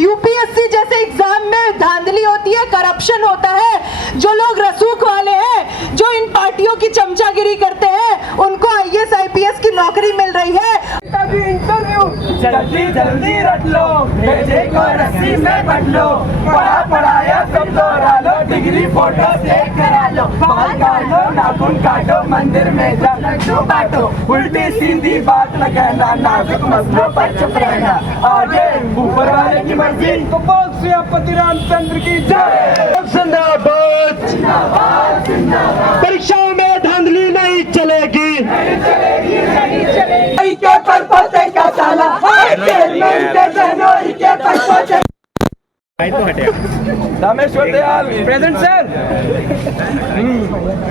UPSC जैसे exam में धांधली होती है, करप्शन होता है, जो लोग रसूख वाले हैं, जो इन पार्टियों की चमचागिरी करते हैं, उनको आईएएस आईपीएस की नौकरी मिल रही है। इंटरव्यू जल्दी जल्दी रट लो, भेजे को रस्सी में बट लो, पढ़ा पढ़ाया सब दोहरा लो, डिग्री फोटो सेव करा लो, बाल काट लो, नाखून काटो, मंदिर में जा लड्डू बांटो, उल्टी सीधी बात न कहना, नाजुक मसलों पर चुप रहना, आगे ऊपर वाले की मर्जी, तो बोल सियापति रामचंद्र की जय। जिंदाबाद जिंदाबाद, परीक्षाओं में धांधली नहीं चलेगी, नहीं चलेगी, नहीं चलेगी, के पर्पस से क्या साला, रामेश्वर दयाल प्रेजेंट सर।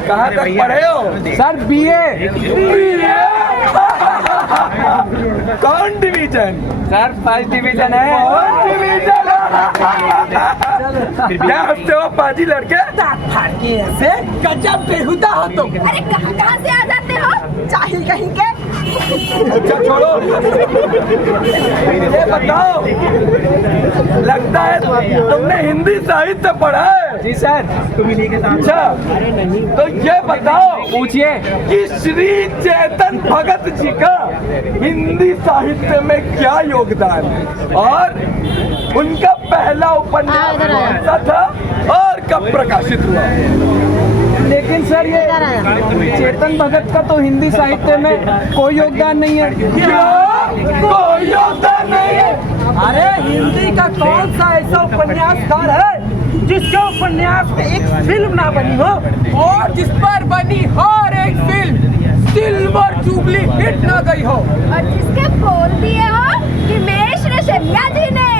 कहाँ तक पढ़े हो सर? बीए। कौन डिवीजन सर? फर्स्ट डिवीजन है। कौन डिवीजन? क्या हफ्ते हो पाजी लड़के? ऐसे गजब बेहुदा हो तुम। अरे कहाँ से आ जाते हो, जाहिल कहीं के। अच्छा छोड़ो, ये बताओ, लगता है तुमने हिंदी साहित्य पढ़ा है? जी सर। अच्छा तो ये बताओ, पूछिए कि श्री चेतन भगत जी का हिंदी साहित्य में क्या योगदान है और उनका पहला उपन्यास कौन सा था और कब प्रकाशित हुआ? लेकिन सर ये चेतन भगत का तो हिंदी साहित्य में कोई योगदान नहीं है। क्या कोई योगदान नहीं है? अरे हिंदी का कौन सा ऐसा उपन्यासकार है जिसके उपन्यास में एक फिल्म ना बनी हो और जिस पर बनी हर एक फिल्म सिल्वर जुबली हिट ना गई हो, और जिसके बोल दिए हो कि मेष रेशमिया जी ने,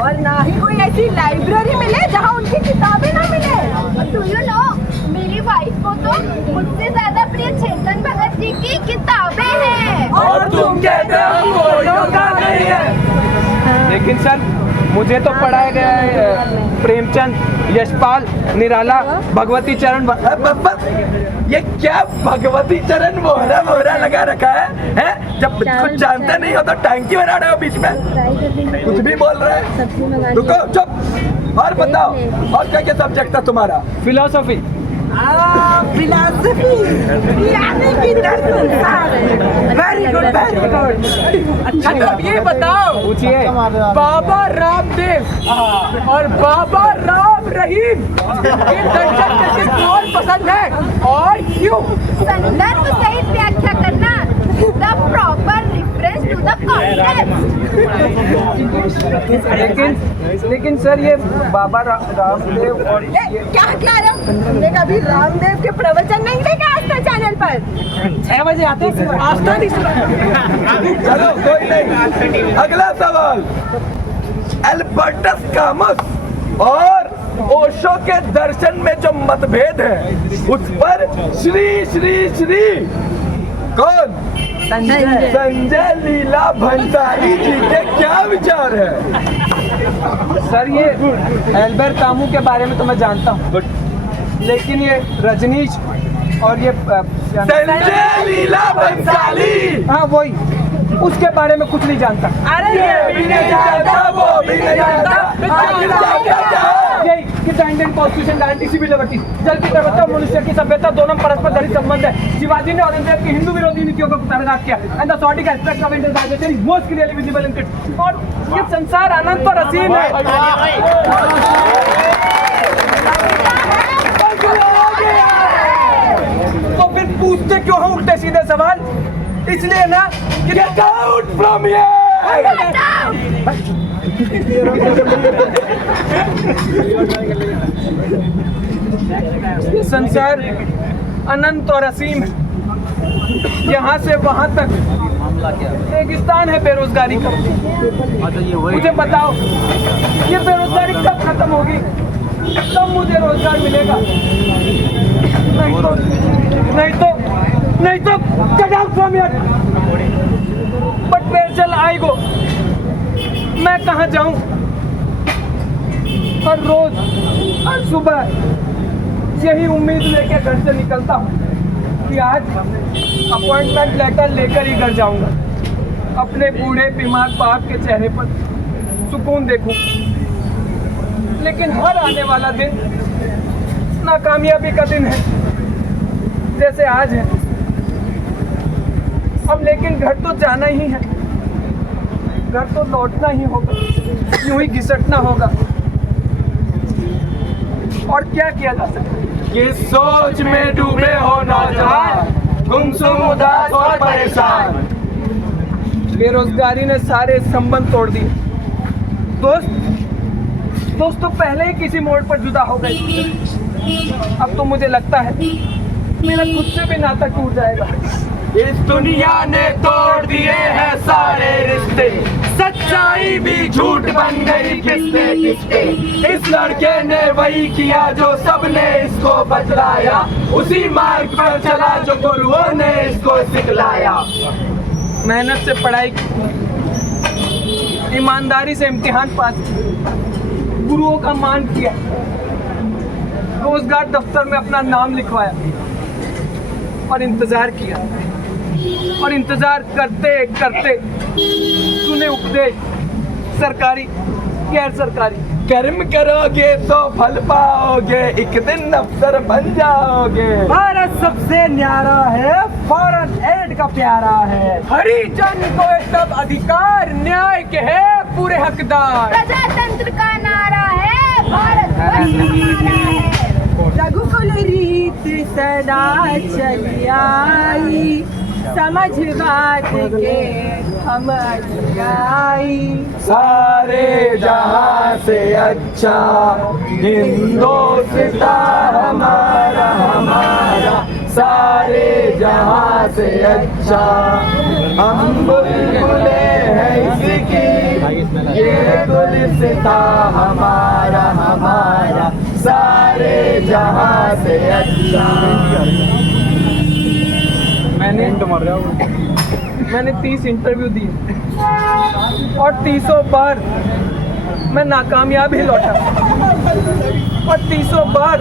और ना ही कोई ऐसी लाइब्रेरी मिले जहाँ उनकी किताबें ना मिले। डू यू नो, मेरी वाइफ को तो मुझसे ज्यादा प्रिय चेतन भगत जी की किताबें हैं। और तुम कहते हो कोई योगदान नहीं है? लेकिन सर मुझे तो पढ़ाया गया है प्रेमचंद, यशपाल, निराला, भगवती चरण। ये क्या भगवती चरण मोहरा मोहरा लगा रखा है? जब कुछ जानते नहीं हो तो टैंकी बना रहे हो बीच में, कुछ भी बोल रहे हैं। रुको चुप, और बताओ और क्या क्या सब्जेक्ट था तुम्हारा? फिलोसॉफी। फिलोसॉफी यानी कि दर्शन। Very good very good. अच्छा तो ये बताओ, पूछिए, बाबा रामदेव और बाबा राम रहीम इन दर्शन में से कौन पसंद है और क्यों? संदर्भ सहित व्याख्या करना, the proper reference to the context. लेकिन सर ये बाबा रामदेव और क्या रहे हो? तुमने कभी रामदेव के प्रवचन नहीं देखा आस्था चैनल पर? 6 बजे आते हैं, आस्था नहीं सुना। चलो कोई नहीं, अगला सवाल। अल्बर्टस कामस और ओशो के दर्शन में जो मतभेद है उस पर श्री श्री श्री कौन? संजय लीला भंसाली जी के क्या विचार है? सर ये एल्बर्ट कामू के बारे में तो मैं जानता हूँ, लेकिन ये रजनीश और ये संजय लीला भंसाली, हाँ वही, उसके बारे में कुछ नहीं जानता। अरे ये भी नहीं जानता, वो भी नहीं जानता। यही कि Indian constitution guarantee civil liberty, जल की तरह मनुष्य की सभ्यता दोनों परस्पर जड़ित संबंध है। शिवाजी ने औरंगजेब की हिंदू विरोधी नीतियों को कुतारगात किया एंड द सॉर्टिक aspect of Indian scientific is most clearly visible in it. और ये संसार अनंत और असीम है। तो फिर पूछते क्यों हो उल्टे सीधे सवाल? इसलिए ना कि गेट आउट फ्रॉम हियर। संसार अनंत और असीम है, यहाँ से वहाँ तक रेगिस्तान है बेरोजगारी का। मुझे बताओ ये बेरोजगारी कब खत्म होगी, तब मुझे रोजगार मिलेगा। नहीं तो get out from here। But where shall I go? मैं कहाँ जाऊँ? हर रोज हर सुबह यही उम्मीद लेके घर से निकलता हूँ कि आज अपॉइंटमेंट लेटर लेकर ही घर जाऊँगा। अपने बूढ़े बीमार बाप के चेहरे पर सुकून देखूं, लेकिन हर आने वाला दिन नाकामयाबी का दिन है, जैसे आज है। अब लेकिन घर तो जाना ही है, घर तो लौटना ही होगा, यूं ही घिसटना होगा। और क्या किया जा सकता है? किस सोच में डूबे हो नौजवान, गुमसुम उदास और परेशान। बेरोजगारी ने सारे संबंध तोड़ दिए। दोस्त तो पहले ही किसी मोड़ पर जुदा हो गए। अब तो मुझे लगता है मेरा खुद से भी नाता टूट जाएगा। इस दुनिया ने तोड़ दिए हैं सारे रिश्ते, सच्चाई भी झूठ बन गई किस्ते किस्ते। इस लड़के ने वही किया जो सबने इसको बतलाया, उसी मार्ग पर चला जो गुरुओं ने इसको सिखलाया। मेहनत से पढ़ाई की, ईमानदारी से इम्तिहान पास किया, गुरुओं का मान किया, रोजगार दफ्तर में अपना नाम लिखवाया और इंतजार किया। और इंतजार करते करते सुने उपदेश, सरकारी गैर सरकारी। कर्म करोगे तो फल पाओगे, एक दिन अफसर बन जाओगे। भारत सबसे न्यारा है, फॉरेन एड का प्यारा है। हरिजन को सब अधिकार, न्याय के है पूरे हकदार। प्रजातंत्र का नारा है, भारत वर्ष हमारा है। रघुकुल रीत सदा चली आई, समझ बात के हम अनुयायी। सारे जहां से अच्छा हिंदुस्तान हमारा हमारा, सारे जहां से अच्छा हम बुलबुले हैं इसकी, ये गुलिस्तान हमारा हमारा, सारे जहां से अच्छा। मैंने 30 इंटरव्यू दिए और 30 बार मैं नाकामयाब ही लौटा। और 30 बार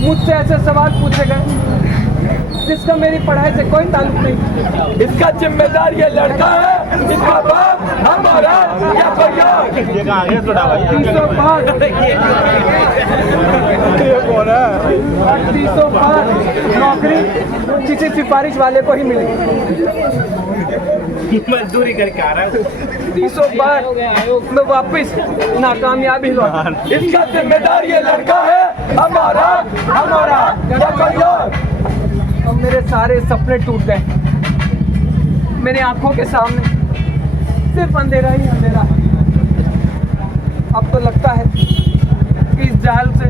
मुझसे ऐसे सवाल पूछे गए जिसका मेरी पढ़ाई से कोई ताल्लुक नहीं। इसका जिम्मेदार ये लड़का है, इसका बाप हमारा या कोई और। 30 बार 30 बार नौकरी किसी सिफारिश वाले को ही मिली। मजदूरी करके आ रहा है। 30 बार मैं वापस नाकामयाब ही लौटा। इसका जिम्मेदार ये लड़का है, हमारा हमारा या कोई और। अब मेरे सारे सपने टूट गए, मेरी आंखों के सामने सिर्फ अंधेरा ही अंधेरा है। अब तो लगता है कि इस जाल से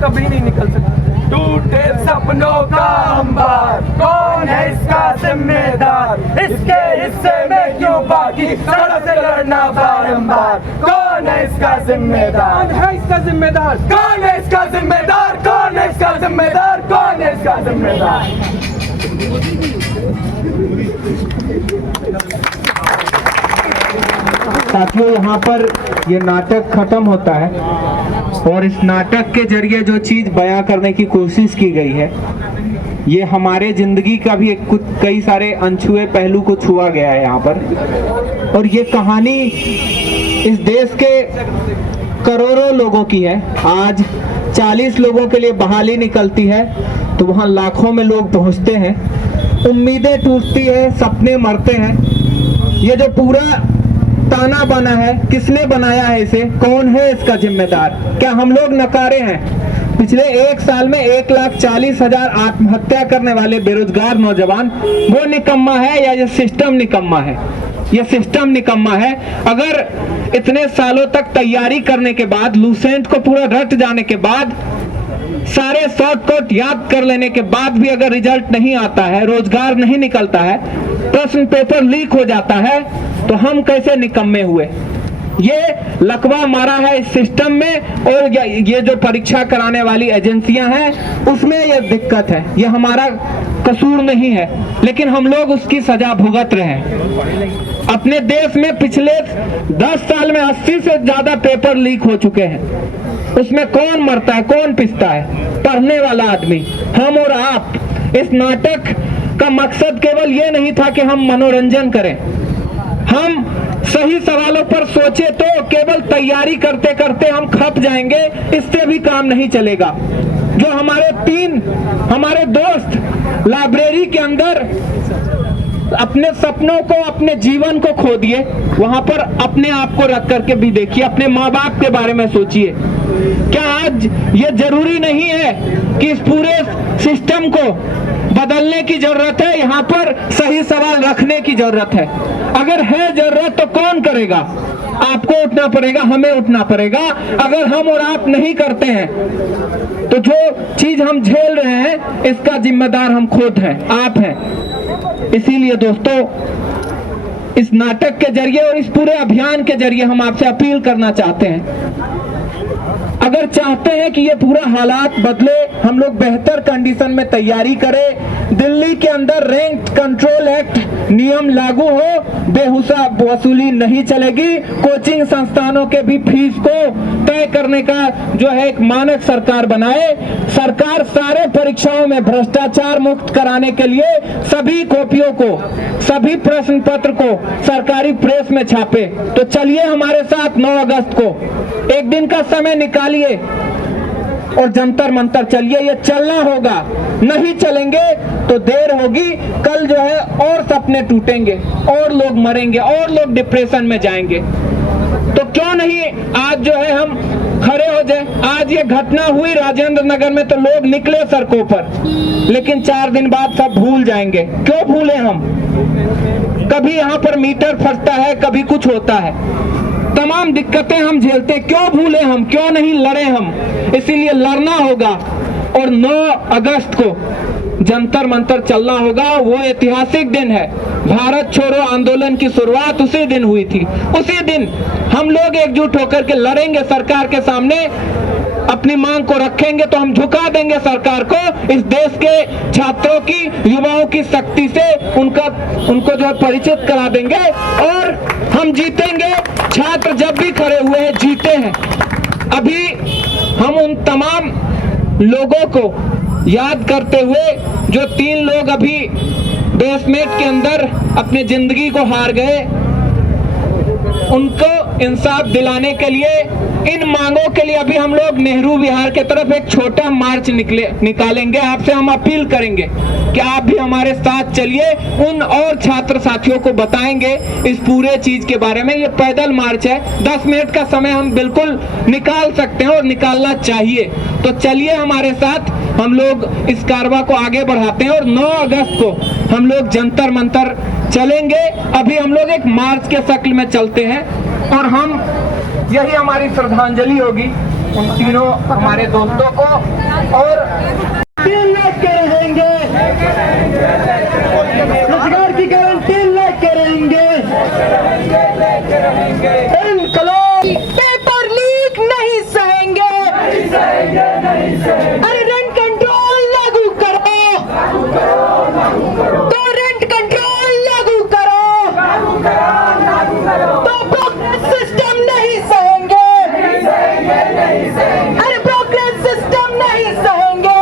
कभी नहीं निकल सकता। टूटे सपनों का अंबार, कौन है इसका जिम्मेदार? इसके हिस्से में क्यों बाकी सड़क से लड़ना बारंबार? कौन है इसका जिम्मेदार? कौन है इसका जिम्मेदार? कौन है इसका जिम्मेदार? कौन है इसका जिम्मेदार? कौन है इसका जिम्मेदार? साथियों, यहाँ पर ये नाटक खत्म होता है और इस नाटक के जरिए जो चीज बयां करने की कोशिश की गई है, ये हमारे जिंदगी का भी एक कुछ कई सारे अनछुए पहलू को छुआ गया है यहाँ पर। और ये कहानी इस देश के करोड़ों लोगों की है। आज 40 लोगों के लिए बहाली निकलती है तो वहाँ लाखों में लोग पहुँचते हैं, उम्मीदें टूटती है, सपने मरते हैं। ये जो पूरा ताना बना है, किसने बनाया है इसे? कौन है इसका जिम्मेदार? क्या हम लोग नकारे हैं? पिछले 1 साल में 1,40,000 आत्महत्या करने वाले बेरोजगार नौजवान वो निकम्मा है या ये सिस्टम निकम्मा है? ये सिस्टम निकम्मा है। अगर इतने सालों तक तैयारी करने के बाद, लूसेंट को पूरा रट जाने के बाद, सारे शॉर्टकट याद कर लेने के बाद भी अगर रिजल्ट नहीं आता है, रोजगार नहीं निकलता है, प्रश्न पेपर लीक हो जाता है, तो हम कैसे निकम्मे हुए? ये लकवा मारा है इस सिस्टम में, और ये जो परीक्षा कराने वाली एजेंसियां हैं उसमें ये दिक्कत है। ये हमारा कसूर नहीं है, लेकिन हम लोग उसकी सजा भुगत रहे हैं। अपने देश में पिछले 10 साल में 80 से ज्यादा पेपर लीक हो चुके हैं। उसमें कौन मरता है, कौन पिसता है? पढ़ने वाला आदमी, हम और आप। इस नाटक का मकसद केवल ये नहीं था कि हम मनोरंजन करें, हम सही सवालों पर सोचे तो केवल तैयारी करते करते हम खप जाएंगे, इससे भी काम नहीं चलेगा। जो हमारे दोस्त लाइब्रेरी के अंदर अपने सपनों को, अपने जीवन को खो दिए, वहां पर अपने आप को रख करके भी देखिए, अपने माँ बाप के बारे में सोचिए। क्या आज ये जरूरी नहीं है कि इस पूरे सिस्टम को बदलने की जरूरत है? यहाँ पर सही सवाल रखने की जरूरत है। अगर है जरूरत तो कौन करेगा? आपको उठना पड़ेगा, हमें उठना पड़ेगा। अगर हम और आप नहीं करते हैं तो जो चीज हम झेल रहे हैं इसका जिम्मेदार हम खुद हैं, आप हैं। इसीलिए दोस्तों, इस नाटक के जरिए और इस पूरे अभियान के जरिए हम आपसे अपील करना चाहते हैं, अगर चाहते हैं कि ये पूरा हालात बदले, हम लोग बेहतर कंडीशन में तैयारी करें, दिल्ली के अंदर रेंट कंट्रोल एक्ट नियम लागू हो, बेहुसा वसूली नहीं चलेगी, कोचिंग संस्थानों के भी फीस को तय करने का जो है एक मानक सरकार बनाए, सरकार सारे परीक्षाओं में भ्रष्टाचार मुक्त कराने के लिए सभी कॉपियों को, सभी प्रश्न पत्र को सरकारी प्रेस में छापे। तो चलिए हमारे साथ 9 अगस्त को एक दिन का समय निकालिए और जंतर मंतर चलिए। ये चलना होगा, नहीं चलेंगे तो देर होगी। कल जो है और सपने टूटेंगे, और लोग मरेंगे, और लोग डिप्रेशन में जाएंगे। तो क्यों नहीं आज जो है हम खड़े हो जाए। आज ये घटना हुई राजेंद्र नगर में तो लोग निकले सड़कों पर, लेकिन 4 दिन बाद सब भूल जाएंगे। क्यों भूले हम? कभी यहाँ पर मीटर फटता है, कभी कुछ होता है, तमाम दिक्कतें हम झेलते हैं। क्यों भूले हम? क्यों नहीं लड़े हम? इसीलिए लड़ना होगा और 9 अगस्त को जंतर मंतर चलना होगा। वो ऐतिहासिक दिन है। भारत छोड़ो आंदोलन की शुरुआत उसी दिन हुई थी। उसी दिन हम लोग एकजुट होकर के लड़ेंगे सरकार के सामने, अपनी मांग को रखेंगे तो हम झुका देंगे सरकार को। इस देश के छात्रों की, युवाओं की शक्ति से उनको जो है परिचित करा देंगे और हम जीतेंगे। छात्र जब भी खड़े हुए हैं जीते हैं। अभी हम उन तमाम लोगों को याद करते हुए, जो 3 लोग अभी बेसमेंट के अंदर अपनी जिंदगी को हार गए, उनको इंसाफ दिलाने के लिए, इन मांगों के लिए अभी हम लोग नेहरू विहार के तरफ एक छोटा मार्च निकालेंगे। आपसे हम अपील करेंगे कि आप भी हमारे साथ चलिए। उन और छात्र साथियों को बताएंगे इस पूरे चीज के बारे में। ये पैदल मार्च है, 10 मिनट का समय हम बिल्कुल निकाल सकते हैं और निकालना चाहिए। तो चलिए हमारे साथ, हम लोग इस कारवा को आगे बढ़ाते हैं और 9 अगस्त को हम लोग जंतर मंतर चलेंगे। अभी हम लोग एक मार्च के शक्ल में चलते हैं और हम, यही हमारी श्रद्धांजलि होगी उन तीनों हमारे दोस्तों को। और 3 लाख के रहेंगे, रोजगार की गारंटी लेके रहेंगे, पेपर लीक नहीं सहेंगे, अरे रेंट कंट्रोल लागू करो, तो रेंट कंट्रोल लागू करो, तो ब्रोकरेज सिस्टम नहीं सहेंगे, अरे ब्रोकरेज सिस्टम नहीं सहेंगे।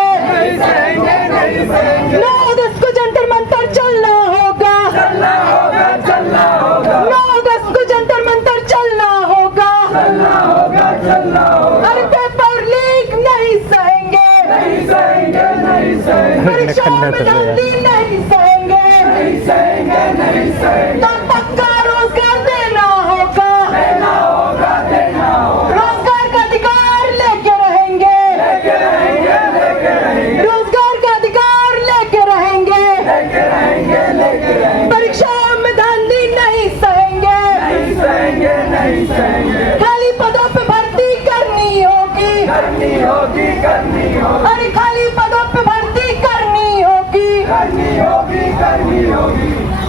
9 अगस्त को जंतर मंतर चलना होगा, 9 अगस्त को जंतर मंतर चलना होगा। अरे पेपर लीक नहीं सहेंगे, परीक्षाओं में धांधली नहीं सहेंगे, तो पक्का रोजगार देना होगा, रोजगार का अधिकार लेके रहेंगे, रोजगार का अधिकार लेके रहेंगे, परीक्षाओं में धांधली नहीं सहेंगे, खाली पदों पे भर्ती करनी होगी, अरे खाली पदों पे भर्ती करनी होगी।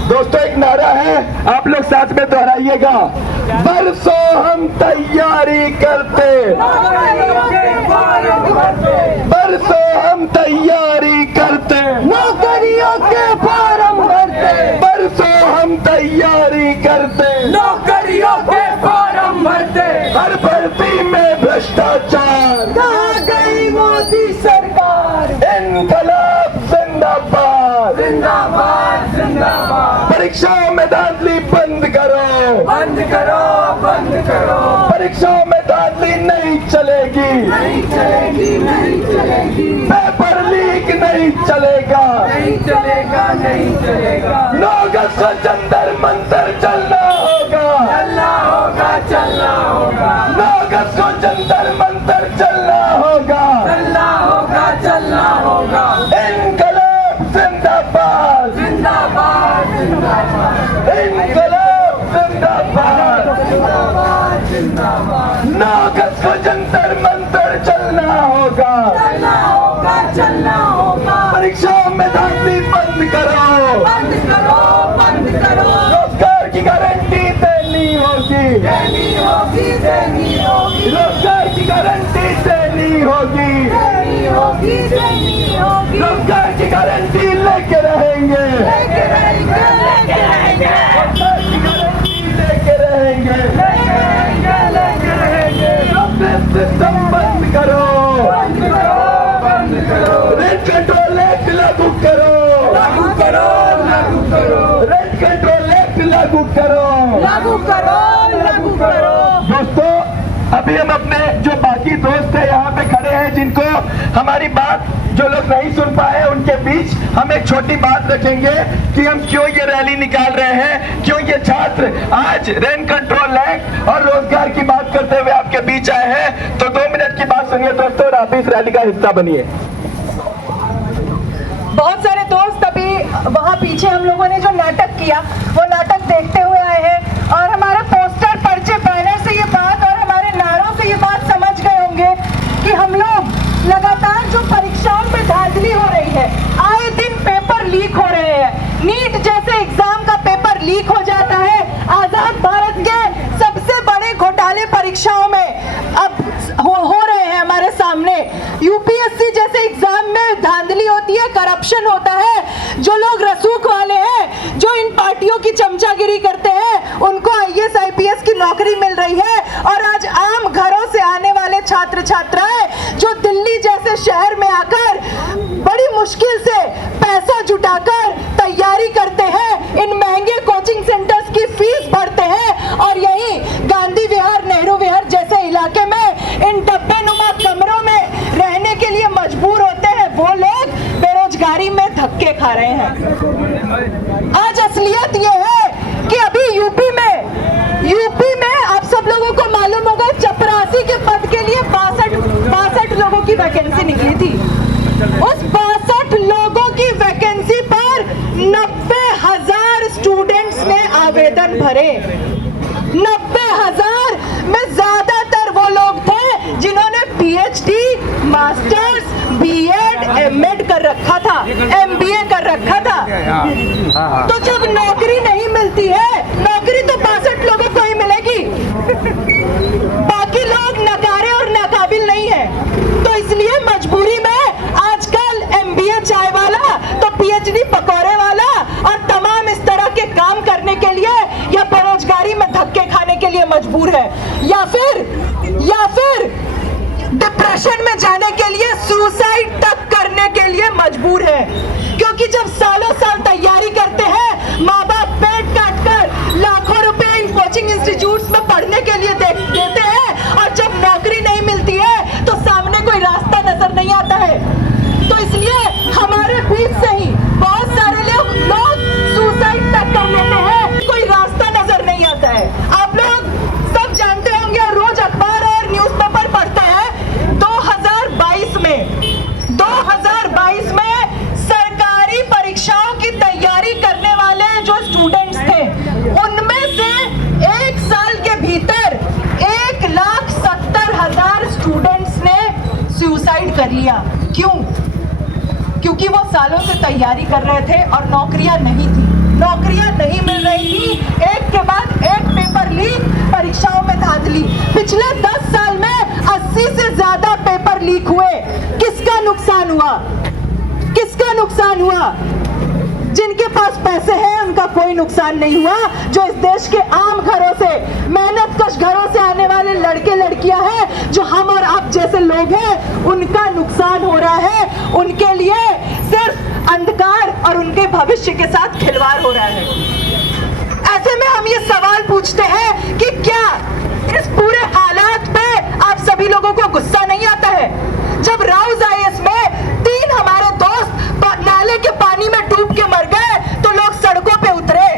दोस्तों, एक नारा है, आप लोग साथ में दोहराइएगा। बरसों हम तैयारी करते, बरसों हम तैयारी करते, नौकरियों के फॉर्म भरते, बरसों हम तैयारी करते, नौकरियों के फॉर्म भरते, हर भर्ती में भ्रष्टाचार, कहाँ गई मोदी सरकार, इनकलाब जिंदाबाद, जिंदाबाद जिंदाबाद, परीक्षाओं में धांधली बंद करो, बंद करो, बंद करो। परीक्षाओं में धांधली नहीं चलेगी, नहीं चलेगी, नहीं चलेगी, पेपर लीक नहीं चलेगा, नहीं चलेगा, नहीं चलेगा। 9 अगस्त को जंतर मंतर चलना होगा, चलना होगा, चलना होगा, 9 अगस्त को जंतर मंतर चलना होगा, चलना होगा, चलना होगा। इनकलाब जिंदाबाद, जिंदाबाद, जिंदाबाद, इनकलाब जिंदाबाद, जिंदाबाद, जिंदाबाद। 9 अगस्त को जंतर मंतर चलना होगा, चलना होगा, चलना होगा। परीक्षाओं में धांधली बंद करो, बंद करो, बंद करो। रोजगार की गारंटी देनी होगी, देनी होगी, देनी होगी, रोजगार की गारंटी देनी होगी, देनी होगी, देनी होगी। रोजगार की गारंटी लेके रहेंगे, लेके रहेंगे, लेके रहेंगे, रोजगार की गारंटी लेके रहेंगे, लेके रहेंगे, लेके रहेंगे। नोटिस सिस्टम बंद करो, बंद करो, बंद करो। रेंट कंट्रोल एक्ट लागू करो, लागू करो, लागू करो, रेंट कंट्रोल एक्ट लागू करो। लागू करो, लागू करो। दोस्तों, अभी हम अपने जो बाकी दोस्त है यहाँ पे खड़े हैं, जिनको हमारी बात जो लोग नहीं सुन पाए, उनके बीच हम एक छोटी बात रखेंगे कि हम क्यों ये रैली निकाल रहे हैं, क्यों ये छात्र आज रेंट कंट्रोल एक्ट और रोजगार की बात करते हुए आपके बीच आए हैं। तो 2 मिनट की बात सुनिए दोस्तों, और आप इस रैली का हिस्सा बनिए। बहुत सारे दोस्त अभी वहाँ पीछे हम लोगों ने जो नाटक किया वो नाटक देखते हुए आए हैं और हमारे पोस्टर पर्चे बैनर से ये बात और हमारे नारों से ये बात समझ गए होंगे कि हम लोग लगातार जो परीक्षाओं पे धांधली हो रही है, आए दिन पेपर लीक हो रहे हैं, नीट जैसे एग्जाम का पेपर लीक हो जाता है, आजाद भारत के सबसे बड़े घोटाले परीक्षाओं में अब हो रहे हैं हमारे सामने। यूपीएससी जैसे एग्जाम में धांधली होती है, करप्शन होता है, जो लोग रसूख वाले हैं, जो इन पार्टियों की चमचागिरी करते हैं, उनको आईएएस आईपीएस की नौकरी मिल रही है। और आज आम घरों से आने वाले छात्र छात्राएं जो दिल्ली जैसे शहर में आकर बड़ी मुश्किल से पैसा जुटाकर तैयारी करते हैं, इन महंगे कोचिंग सेंटर्स की फीस भरते हैं और यही गांधी विहार, नेहरू विहार जैसे इलाके में इन डब्बेनुमा कमरों में रहने के लिए मजबूर होते हैं, वो लोग बेरोजगारी में धक्के खा रहे हैं। आज असलियत ये है कि अभी यूपी में आप सब लोगों को मालूम होगा, चपरासी के पद के लिए 62 लोगों की वैकेंसी निकली थी। उस 62 लोगों की वैकेंसी पर 90,000 स्टूडेंट्स ने आवेदन भरे। 90,000 में ज्यादातर वो लोग थे जिन्होंने पीएचडी, मास्टर्स, बीएड, एमएड कर रखा था, एमबीए कर रखा था। तो जब नौकरी नहीं मिलती है, नौकरी तो 62 लोगों को ही मिलेगी, बाकी लोग नकारे और नाकाबिल नहीं है। तो इसलिए मजबूरी में आजकल एमबीए चाय वाला तो पीएचडी पकौड़े वाला और तमाम इस तरह के काम करने के लिए या बेरोजगारी में धक्के खाने के लिए मजबूर है, या फिर डिप्रेशन में जाने के लिए, सुसाइड तक करने के लिए मजबूर है। क्योंकि जब सालों साल तैयारी करते हैं, माँ बाप पेट काट कर लाखों रुपए इन कोचिंग इंस्टीट्यूट्स में पढ़ने के लिए देते हैं और जब नौकरी नहीं मिलती है तो सामने कोई रास्ता नजर नहीं आता है। तो इसलिए हमारे बीच से ही बहुत सारे लोग सुसाइड तक कर लेते हैं, कोई रास्ता नजर नहीं आता है। आप लोग सब जानते होंगे और रोज अखबार और न्यूज़पेपर पढ़ते हैं। 2022 में सरकारी परीक्षाओं की तैयारी करने वाले जो स्टूडेंट्स थे, उनमें से एक साल के भीतर 1,70,000 स्टूडेंट्स ने सुसाइड कर लिया। क्यों? क्योंकि वो सालों से तैयारी कर रहे थे और नौकरियां नहीं थी, नौकरियां नहीं मिल रही थी, एक के बाद एक पेपर लीक, परीक्षाओं में धांधली। पिछले 10 साल में 80 से ज्यादा पेपर लीक हुए। किसका नुकसान हुआ? किसका नुकसान हुआ? जिनके पास पैसे हैं उनका कोई नुकसान नहीं हुआ। जो इस देश के आम घरों से, मेहनतकश घरों से आने वाले लड़के लड़कियां हैं, जो हम और आप जैसे लोग हैं, उनका नुकसान हो रहा है। उनके लिए सिर्फ अंधकार और उनके भविष्य के साथ खिलवाड़ हो रहा है। ऐसे में हम ये सवाल पूछते हैं कि क्या इस पूरे हालात पे आप सभी लोगों को गुस्सा नहीं आता है? जब राउज आईएएस में 3 हमारे दोस्त नाले के पानी में डूब के मर गए तो लोग सड़कों पे उतरे।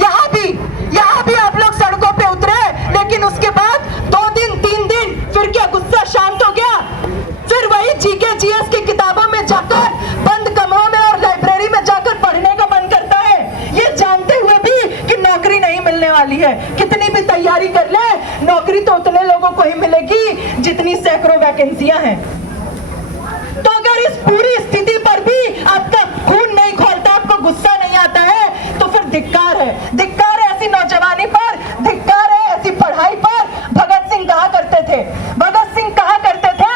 यहाँ भी आप लोग सड़कों पे उतरे, लेकिन उसके बाद 2 दिन 3 दिन फिर क्या गुस्सा शांत हो गया? फिर वही जीके जीएस की किताबों में जाकर बंद कमरों में और लाइब्रेरी में जाकर पढ़ने का मन करता है, ये जानते हुए भी कि नौकरी नहीं मिलने वाली है। कितनी भी तैयारी कर ले, नौकरी तो उतने लोगों को ही मिलेगी जितनी सैकड़ों वैकेंसियां हैं। तो अगर इस पूरी स्थिति पर भी आपका खून नहीं खौलता, आपको गुस्सा नहीं आता है, तो फिर धिक्कार है ऐसी नौजवानी पर, धिक्कार है ऐसी पढ़ाई पर। भगत सिंह कहा करते थे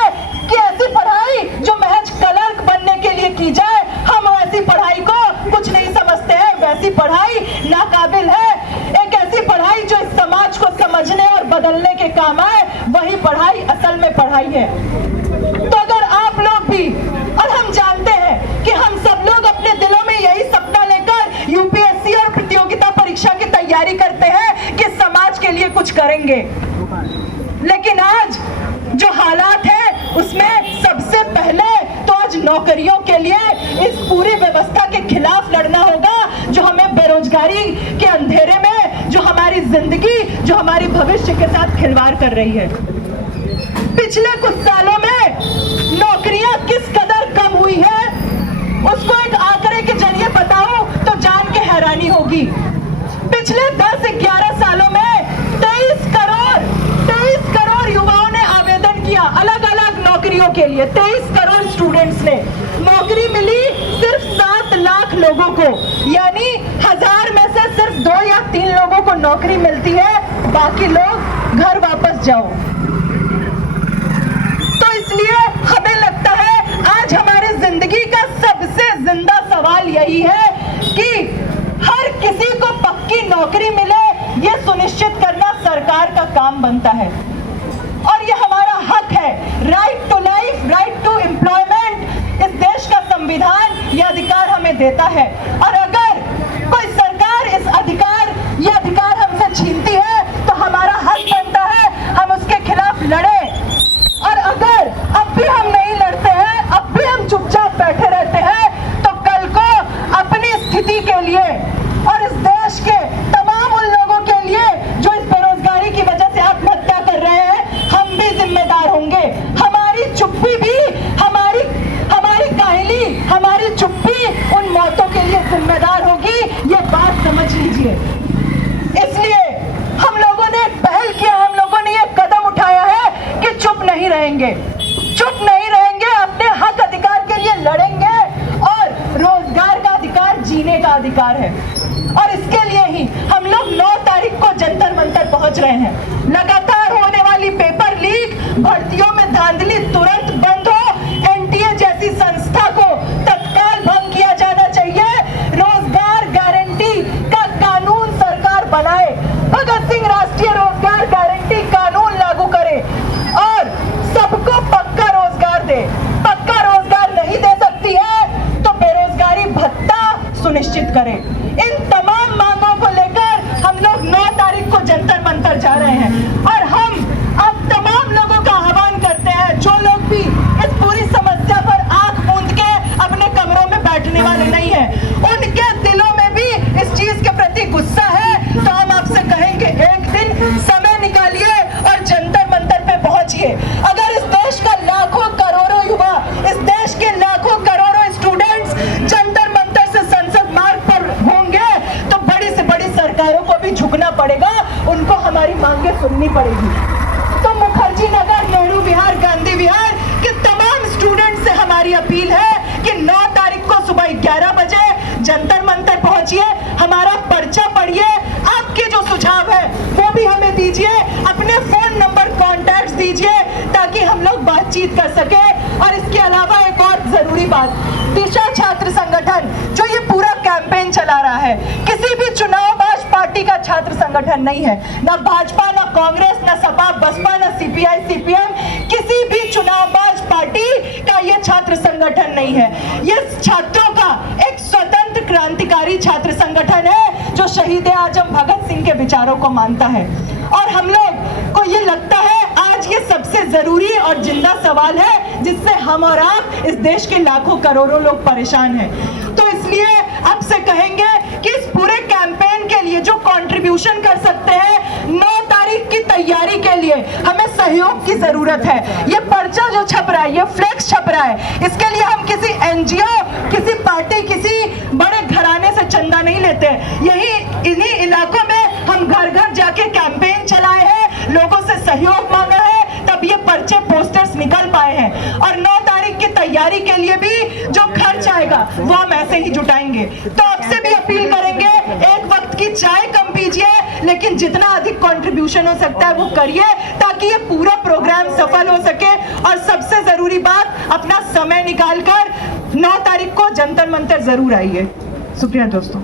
कि ऐसी पढ़ाई जो महज क्लर्क बनने के लिए की जाए, हम ऐसी पढ़ाई को कुछ नहीं समझते हैं, वैसी पढ़ाई नाकाबिल है। एक ऐसी पढ़ाई जो इस समाज को समझने और बदलने के काम आए, वही पढ़ाई असल में पढ़ाई है। तो अगर आप लोग भी, और हम जानते हैं कि हम सब लोग अपने दिलों में यही सपना लेकर यूपीएससी और प्रतियोगिता परीक्षा की तैयारी करते हैं कि समाज के लिए कुछ करेंगे, लेकिन आज जो हालात है उसमें सबसे पहले तो आज नौकरियों के लिए इस पूरी व्यवस्था के खिलाफ लड़ना होगा, जो हमें बेरोजगारी के अंधेरे में, जो हमारी जिंदगी, जो हमारी भविष्य के साथ खिलवाड़ कर रही है। पिछले कुछ सालों में नौकरियां किस कदर कम हुई है, उसको एक आंकड़े के जरिए बताऊं तो जान के हैरानी होगी। पिछले 10-11 सालों में 23 करोड़ युवाओं ने आवेदन किया अलग अलग नौकरियों के लिए। 23 करोड़ स्टूडेंट्स ने, नौकरी मिली सिर्फ 7 लाख लोगों को, यानी 1000 में से सिर्फ 2 या 3 लोगों को नौकरी मिलती है, बाकी लोग घर वापस जाओ। तो इसलिए हमें लगता है आज हमारी जिंदगी का सबसे जिंदा सवाल यही है कि हर किसी को पक्की नौकरी मिले, ये सुनिश्चित करना सरकार का काम बनता है और ये हमारा हक है। Right to life, right to employment इस देश का संविधान ये अधिकार हमें देता है, और अगर कोई सरकार ये अधिकार हमसे छीनती है तो हमारा हक बनता है हम उसके खिलाफ लड़े। और अगर अब भी हम नहीं लड़ते हैं, अब भी हम चुपचाप बैठे रहते हैं, तो कल को अपनी स्थिति के लिए और इस देश के तमाम उन लोगों के लिए जो इस बेरोजगारी की वजह से आत्महत्या कर रहे हैं, हम भी जिम्मेदार होंगे। हमारी चुप्पी भी, हमारी काहिली, हमारी चुप्पी उन मौतों के लिए जिम्मेदार होगी, ये बात समझ लीजिए। इसलिए हम लोगों ने पहल किया, हम लोगों ने ये कदम उठाया है कि चुप नहीं रहेंगे, अपने हक अधिकार के लिए लड़ेंगे, और रोजगार का अधिकार जीने का अधिकार है। और इसके लिए ही हम लोग 9 तारीख को जंतर मंतर पहुंच रहे हैं। लगातार होने वाली पेपर लीक, भर्तियों में धांधली तुरंत बंद हो, एनटीए जैसी संस्था को तत्काल भंग किया जाना चाहिए, रोजगार गारंटी का कानून सरकार बनाए, भगत सिंह राष्ट्रीय रोजगार गारंटी कानून लागू करे और सबको पक्का रोजगार दे। पक्का रोजगार नहीं दे सकती है तो बेरोजगारी भत्ता सुनिश्चित करे। इन तमाम मांगों को लेकर हम लोग 9 तारीख को जंतर मंतर जा रहे हैं, और हम अब तमाम लोगों का आह्वान करते हैं, जो लोग भी इस पूरी समस्या पर आंख मूंद के अपने कमरों में बैठने वाले नहीं है, उनके दिलों में भी इस चीज के प्रति गुस्सा है, तो हम आपसे कहेंगे एक दिन समय निकालिए और जंतर मंतर पे पहुंचिए। अगर इस देश का लाखों करोड़ों युवा, इस देश के लाखों करोड़ों स्टूडेंट्स जंतर मंतर से संसद मार्ग पर होंगे तो बड़ी से बड़ी सरकारों को भी झुकना पड़ेगा, उनको हमारी मांगे सुननी पड़ेगी। तो मुखर्जी नगर, नेहरू विहार, गांधी विहार के तमाम स्टूडेंट से हमारी अपील है कि 9 तारीख को सुबह 11 बजे जंतर मंतर पहुंचिए, हमारा पर्चा पढ़िए, आपके जो सुझाव है वो भी हमें दीजिए, अपने फोन नंबर कॉन्टैक्ट दीजिए ताकि हम लोग बातचीत कर सके। और इसके अलावा एक और जरूरी बात, दिशा छात्र संगठन जो ये पूरा कैंपेन चला रहा है, किसी भी चुनावबाज पार्टी का छात्र संगठन नहीं है, ना भाजपा, ना कांग्रेस, ना सपा बसपा, ना सीपीआई सीपीएम, किसी भी चुनावबाज पार्टी का ये छात्र संगठन नहीं है। ये छात्रों का एक स्वतंत्र क्रांतिकारी छात्र संगठन है जो जो शहीद आजम भगत सिंह के विचारों को मानता है। और हम लोग को ये लगता है आज ये सबसे जरूरी और जिंदा सवाल है जिससे हम और आप इस देश के लाखों करोड़ों लोग परेशान हैं। तो इसलिए अब से कहेंगे कि इस पूरे कैंपेन के लिए जो कंट्रीब्यूशन कर सकते हैं 9 तारीख की तैयारी के लिए हमें सहयोग की जरूरत है। ये पर्चा जो छप रहा है, ये फ्लेक्स छप रहा है, इसके लिए हम किसी एनजीओ, किसी पार्टी, किसी बड़े घराने से चंदा नहीं लेते। इन्हीं इलाकों में हम घर घर जाके कैंपेन चलाए हैं, लोगों से सहयोग मांगा है, तब ये पर्चे पोस्टर्स निकल पाए हैं। और 9 तारीख की तैयारी के लिए भी जो खर्च आएगा वो हम ऐसे ही जुटाएंगे। तो आपसे भी अपील करेंगे, एक वक्त की चाय कम पीजिए, लेकिन जितना अधिक कंट्रीब्यूशन हो सकता है वो करिए ताकि ये पूरा प्रोग्राम सफल हो सके। और सबसे जरूरी बात, अपना समय निकालकर 9 तारीख को जंतर मंतर जरूर आइए। शुक्रिया दोस्तों।